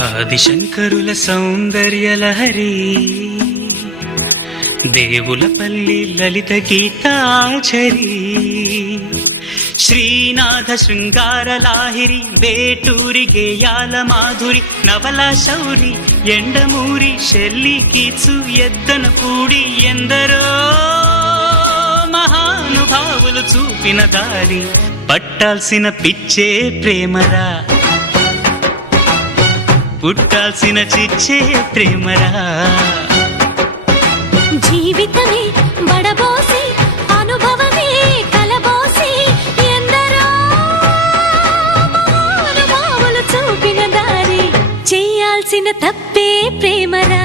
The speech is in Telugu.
ఆదిశంకరుల సౌందర్యలహరి దేవులపల్లి లలిత గీతాచరి శ్రీనాథ శృంగార లాహిరి వేటూరి గేయాల మాధురి నవల శౌరి ఎండమూరి షెల్లి కీచు ఎద్దన పూడి ఎందరో మహానుభావులు చూపిన దారి పట్టాల్సిన పిచ్చే ప్రేమరా పుట్టాల్సిన చిచ్చే ప్రేమరా జీవితమే బడబోసి అనుభవమే కలబోసి ఎందరో మహానుభావులు చూపిన దారి చేయాల్సిన తప్పే ప్రేమరా.